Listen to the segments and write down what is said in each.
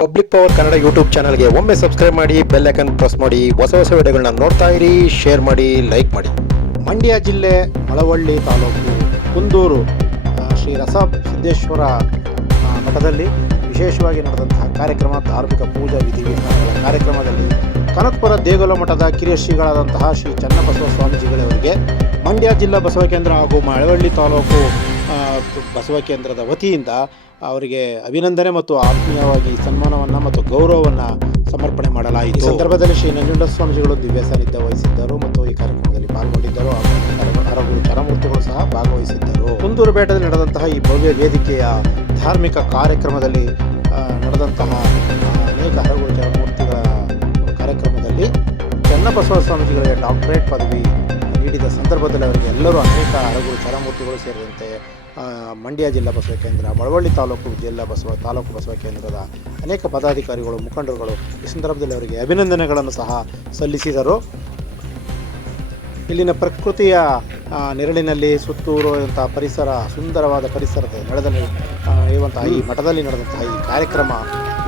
Public power Kannada YouTube ಚಾನಲ್ಗೆ ಒಮ್ಮೆ subscribe ಮಾಡಿ ಬೆಲ್ ಐಕನ್ ಪ್ರೆಸ್ ಮಾಡಿ, ಹೊಸ ಹೊಸ ವಿಡಿಯೋಗಳನ್ನ ನೋಡ್ತಾ ಇರಿ ಶೇರ್ ಮಾಡಿ ಲೈಕ್ ಮಾಡಿ. ಮಂಡ್ಯ ಜಿಲ್ಲೆ ಮಳವಳ್ಳಿ ತಾಲೂಕು ಕುಂದೂರು ಶ್ರೀ ರಸ ಸಿದ್ದೇಶ್ವರ ಮಠದಲ್ಲಿ ವಿಶೇಷವಾಗಿ ನಡೆದಂತಹ ಕಾರ್ಯಕ್ರಮ, ಧಾರ್ಮಿಕ ಪೂಜಾ ವಿಧಿವಿಧಾನಗಳ ಕಾರ್ಯಕ್ರಮದಲ್ಲಿ ಕನಕಪುರ ದೇಗುಲ ಮಠದ ಕಿರಿಯ ಶ್ರೀಗಳಾದಂತಹ ಶ್ರೀ ಚನ್ನಬಸವ ಸ್ವಾಮೀಜಿಗಳವರಿಗೆ ಮಂಡ್ಯ ಜಿಲ್ಲಾ ಬಸವ ಕೇಂದ್ರ ಹಾಗೂ ಮಳವಳ್ಳಿ ತಾಲೂಕು ಬಸವ ಕೇಂದ್ರದ ವತಿಯಿಂದ ಅವರಿಗೆ ಅಭಿನಂದನೆ ಮತ್ತು ಆತ್ಮೀಯವಾಗಿ ಸನ್ಮಾನವನ್ನು ಮತ್ತು ಗೌರವವನ್ನು ಸಮರ್ಪಣೆ ಮಾಡಲಾಯಿತು. ಈ ಸಂದರ್ಭದಲ್ಲಿ ಶ್ರೀ ನಂಜುಂಡ ಸ್ವಾಮೀಜಿಗಳು ದಿವ್ಯ ಸಾನ್ನಿಧ್ಯ ವಹಿಸಿದ್ದರು ಮತ್ತು ಈ ಕಾರ್ಯಕ್ರಮದಲ್ಲಿ ಪಾಲ್ಗೊಂಡಿದ್ದರು. ಹಾಗೂ ಚರಮೂರ್ತಿಗಳು ಸಹ ಭಾಗವಹಿಸಿದ್ದರು. ಕುಂದೂರು ಬೇಟದಲ್ಲಿ ನಡೆದಂತಹ ಈ ಭವ್ಯ ವೇದಿಕೆಯ ಧಾರ್ಮಿಕ ಕಾರ್ಯಕ್ರಮದಲ್ಲಿ ನಡೆದಂತಹ ಅನೇಕ ಹರಗುರು ಮೂರ್ತಿಗಳ ಕಾರ್ಯಕ್ರಮದಲ್ಲಿ ಚನ್ನಬಸವ ಸ್ವಾಮೀಜಿಗಳಿಗೆ ಡಾಕ್ಟರೇಟ್ ಪದವಿ ನೀಡಿದ ಸಂದರ್ಭದಲ್ಲಿ ಅವರಿಗೆ ಎಲ್ಲರೂ ಅನೇಕ ಹರಗುರು ಚರಮೂರ್ತಿಗಳು ಸೇರಿದಂತೆ ಮಂಡ್ಯ ಜಿಲ್ಲಾ ಬಸವ ಕೇಂದ್ರ, ಮಳವಳ್ಳಿ ತಾಲೂಕು ಜಿಲ್ಲಾ ಬಸವ, ತಾಲೂಕು ಬಸವ ಕೇಂದ್ರದ ಅನೇಕ ಪದಾಧಿಕಾರಿಗಳು, ಮುಖಂಡರುಗಳು ಈ ಸಂದರ್ಭದಲ್ಲಿ ಅವರಿಗೆ ಅಭಿನಂದನೆಗಳನ್ನು ಸಹ ಸಲ್ಲಿಸಿದರು. ಇಲ್ಲಿನ ಪ್ರಕೃತಿಯ ನೆರಳಿನಲ್ಲಿ ಸುತ್ತೂರುವಂಥ ಪರಿಸರ ಸುಂದರವಾದ ಪರಿಸರದ ನಡೆದ ಇರುವಂತಹ ಈ ಮಠದಲ್ಲಿ ನಡೆದಂತಹ ಈ ಕಾರ್ಯಕ್ರಮ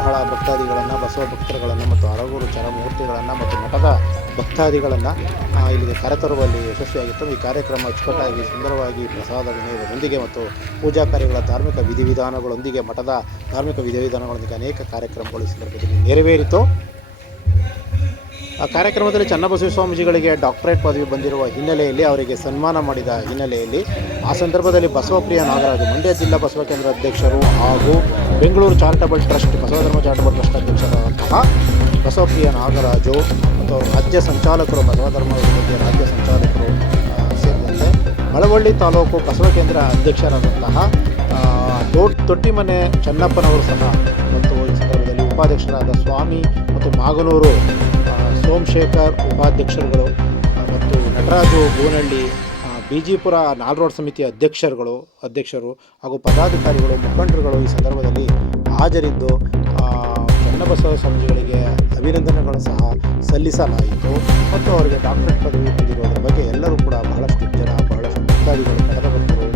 ಬಹಳ ಭಕ್ತಾದಿಗಳನ್ನು ಬಸವ ಭಕ್ತರುಗಳನ್ನು ಮತ್ತು ಅರಗೂರು ಚರಮೂರ್ತಿಗಳನ್ನು ಮತ್ತು ಮಠದ ಭಕ್ತಾದಿಗಳನ್ನು ಇಲ್ಲಿಗೆ ಕರೆತರುವಲ್ಲಿ ಯಶಸ್ವಿಯಾಗಿತ್ತು ಈ ಕಾರ್ಯಕ್ರಮ ಅಚ್ಚುಕಟ್ಟಾಗಿ ಸುಂದರವಾಗಿ ಪ್ರಸಾದ ವಿನಯದೊಂದಿಗೆ ಮತ್ತು ಪೂಜಾ ಕಾರ್ಯಗಳ ಧಾರ್ಮಿಕ ವಿಧಿವಿಧಾನಗಳೊಂದಿಗೆ ಮಠದ ಧಾರ್ಮಿಕ ವಿಧಿವಿಧಾನಗಳೊಂದಿಗೆ ಅನೇಕ ಕಾರ್ಯಕ್ರಮಗಳು ಈ ಸಂದರ್ಭದಲ್ಲಿ ನೆರವೇರಿತು. ಕಾರ್ಯಕ್ರಮದಲ್ಲಿ ಚನ್ನಬಸವ ಸ್ವಾಮೀಜಿಗಳಿಗೆ ಡಾಕ್ಟರೇಟ್ ಪದವಿ ಬಂದಿರುವ ಹಿನ್ನೆಲೆಯಲ್ಲಿ ಅವರಿಗೆ ಸನ್ಮಾನ ಮಾಡಿದ ಹಿನ್ನೆಲೆಯಲ್ಲಿ ಆ ಸಂದರ್ಭದಲ್ಲಿ ಬಸವಪ್ರಿಯ ನಾಗರಾಜ್, ಮಂಡ್ಯ ಜಿಲ್ಲಾ ಬಸವ ಕೇಂದ್ರ ಅಧ್ಯಕ್ಷರು ಹಾಗೂ Bengaluru charitable trust Basavadharma charitable trust ಅಧ್ಯಕ್ಷರಾದಂತಹ Basavapriya Nagaraju ಮತ್ತು ರಾಜ್ಯ ಸಂಚಾಲಕರು ಬಸವಧರ್ಮ ರಾಜ್ಯ ಸಂಚಾಲಕರು ಸೇರಿದಂತೆ ಮಳವಳ್ಳಿ ತಾಲೂಕು ಬಸವ ಕೇಂದ್ರ ಅಧ್ಯಕ್ಷರಾದಂತಹ ತೊಟ್ಟಿಮನೆ ಚನ್ನಪ್ಪನವರು ಸಹ ಮತ್ತು ಉಪಾಧ್ಯಕ್ಷರಾದ ಸ್ವಾಮಿ ಮತ್ತು ಮಾಗನೂರು ಸೋಮಶೇಖರ್ ಉಪಾಧ್ಯಕ್ಷರುಗಳು ಮತ್ತು ನಟರಾಜು ಗೋನಹಳ್ಳಿ ಬಿಜಿಪುರ ನಾಲ್ರೋಡ್ ಸಮಿತಿಯ ಅಧ್ಯಕ್ಷರುಗಳು, ಅಧ್ಯಕ್ಷರು ಹಾಗೂ ಪದಾಧಿಕಾರಿಗಳು, ಮುಖಂಡರುಗಳು ಈ ಸಂದರ್ಭದಲ್ಲಿ ಹಾಜರಿದ್ದು ಚನ್ನಬಸವ ಸ್ವಾಮೀಜಿಗಳಿಗೆ ಅಭಿನಂದನೆಗಳು ಸಹ ಸಲ್ಲಿಸಲಾಯಿತು. ಮತ್ತು ಅವರಿಗೆ ಡಾಕ್ಟರೇಟ್ ಪದವಿ ಬಂದಿರುವುದರ ಬಗ್ಗೆ ಎಲ್ಲರೂ ಕೂಡ ಬಹಳಷ್ಟು ಜನ, ಬಹಳಷ್ಟು ಭಕ್ತಾದಿಗಳು ಮಠದ ಭಕ್ತರು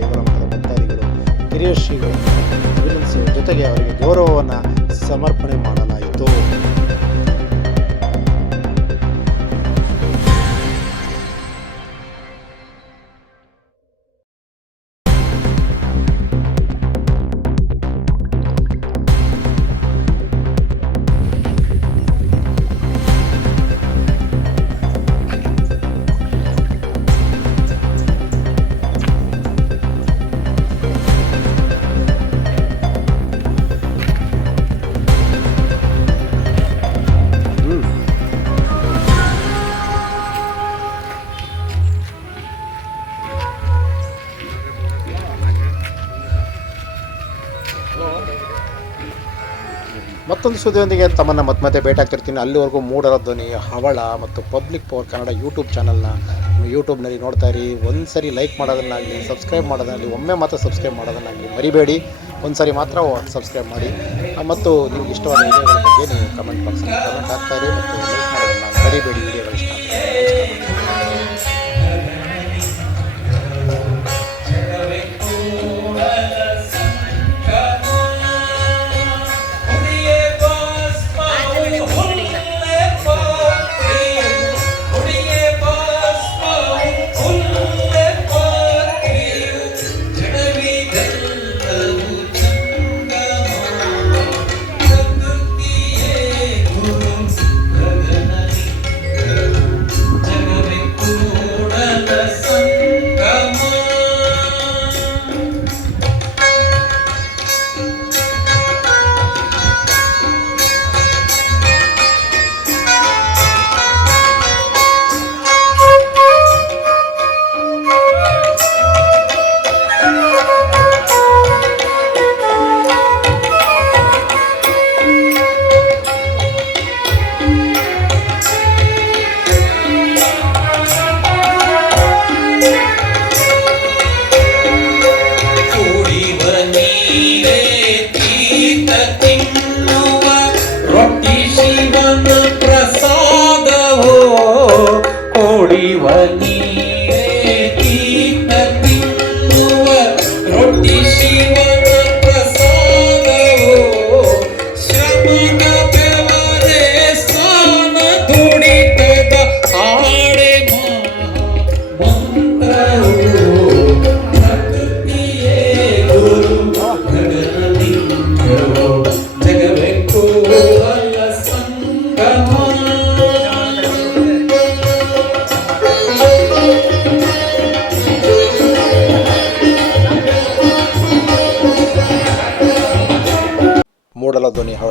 ದೇವರ ಮಠದ ಭಕ್ತಾದಿಗಳು ಶ್ರೀಗಳು ಅಭಿನಂದಿಸುವ ಜೊತೆಗೆ ಅವರಿಗೆ ಗೌರವವನ್ನು ಸಮರ್ಪಣೆ ಮಾಡಲಾಯಿತು. ಮತ್ತೊಂದು ಸುದ್ದಿಯೊಂದಿಗೆ ತಮ್ಮನ್ನು ಮತ್ತೆ ಮತ್ತೆ ಭೇಟಾಗ್ತಿರ್ತೀನಿ ಅಲ್ಲಿವರೆಗೂ ಮೂಡರ ಧ್ವನಿ, ಹವಳ ಮತ್ತು ಪಬ್ಲಿಕ್ ಪವರ್ ಕನ್ನಡ ಯೂಟ್ಯೂಬ್ ಚಾನಲ್ನ ಯೂಟ್ಯೂಬ್ನಲ್ಲಿ ನೋಡ್ತಾ ಇರಿ. ಒಂದು ಸರಿ ಲೈಕ್ ಮಾಡೋದನ್ನಾಗಲಿ, ಸಬ್ಸ್ಕ್ರೈಬ್ ಮಾಡೋದನ್ನಾಗಲಿ, ಒಮ್ಮೆ ಮಾತ್ರ ಸಬ್ಸ್ಕ್ರೈಬ್ ಮಾಡೋದನ್ನಾಗಲಿ ಮರಿಬೇಡಿ. ಒಂದು ಸರಿ ಮಾತ್ರ ಸಬ್ಸ್ಕ್ರೈಬ್ ಮಾಡಿ. ಮತ್ತು ನಿಮ್ಗೆ ಇಷ್ಟವಾದ ವಿಡಿಯೋಗಳ ಬಗ್ಗೆ ನೀವು ಕಮೆಂಟ್ ಬಾಕ್ಸ್ ಕಮೆಂಟ್ ಹಾಕ್ತಾ ಇರಿ ಮತ್ತು ಲೈಕ್ ಮಾಡೋದನ್ನ ಮರಿಬೇಡಿ. ವಿಡಿಯೋಗಳು ಇಷ್ಟ the thing.